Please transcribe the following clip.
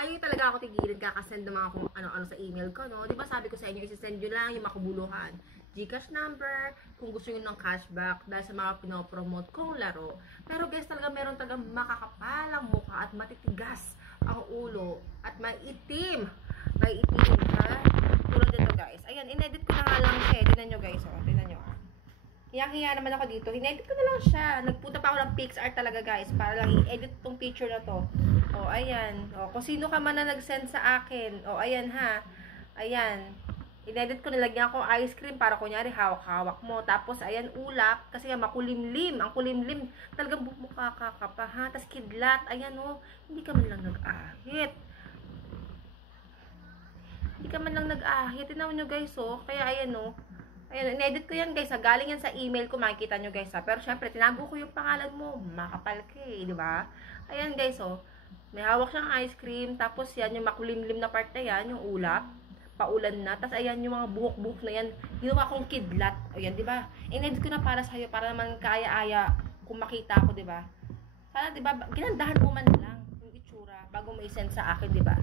ayaw talaga ako tigilin kakasend ng mga kung ano-ano sa email ko, no? Di ba sabi ko sa inyo, isisend nyo lang yung makabuluhan. Gcash number, kung gusto nyo ng cashback dahil sa mga pinopromote kong laro. Pero guys, talaga meron talaga makakapalang mukha at matitigas ang ulo at maitim. Maitim, ha? Tulad dito, guys. Ayan, inedit ko na nga lang siya. Tingnan nyo, guys. O, tingnan nyo. Hiyang-hiya naman ako dito. Hinedit ko na lang siya. Nagpunta pa ako ng PixArt talaga, guys. Para lang i-edit tong picture na to. O, ayan. O, kung sino ka man na nag-send sa akin. O, ayan, ha. Ayan. Inedit ko, nilagyan ko ice cream para kunyari hawak-hawak mo. Tapos, ayan, ulap. Kasi nga, makulimlim. Ang kulimlim. Talagang bumukha ka pa, ha. Tapos, kidlat. Ayan, o. Hindi ka man lang nag-ahit. Hindi ka man lang nag-ahit. Tinaw nyo, guys, o. Kaya, ayan, o. Ayan, in-edit ko yan, guys, ha. Galing yan sa email ko. Makikita nyo, guys, ha. Pero, syempre, tinago ko yung pangalan mo. Makapal ka, eh. Diba? Ayan, guys, o. May hawak siyang ice cream. Tapos, yan, yung makulimlim na part na yan, yung ulap. Paulan na. Tapos, ayan, yung mga buhok-buhok na yan. Ginawa kong kidlat. Ayan, diba? In-edit ko na para sa'yo. Para naman kaya-aya kung makita ako, diba? Sana, diba? Ginandahan mo man lang yung itsura bago mo i-send sa akin, diba?